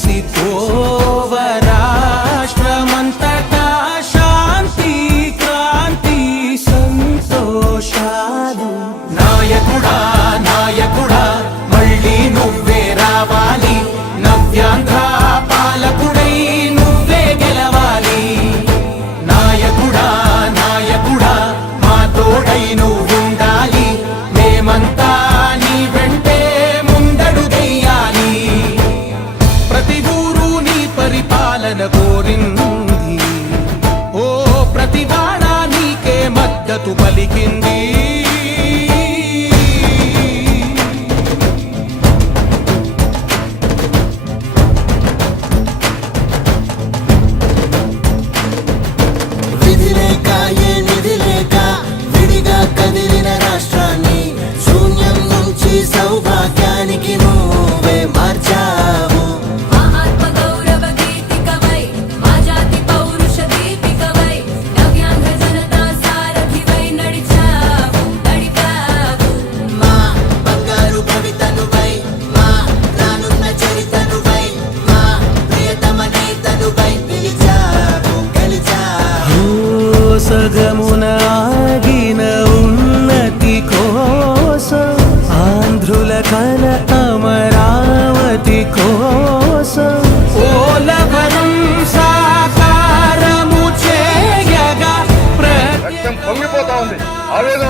si tú so ఉంది ఆవేదన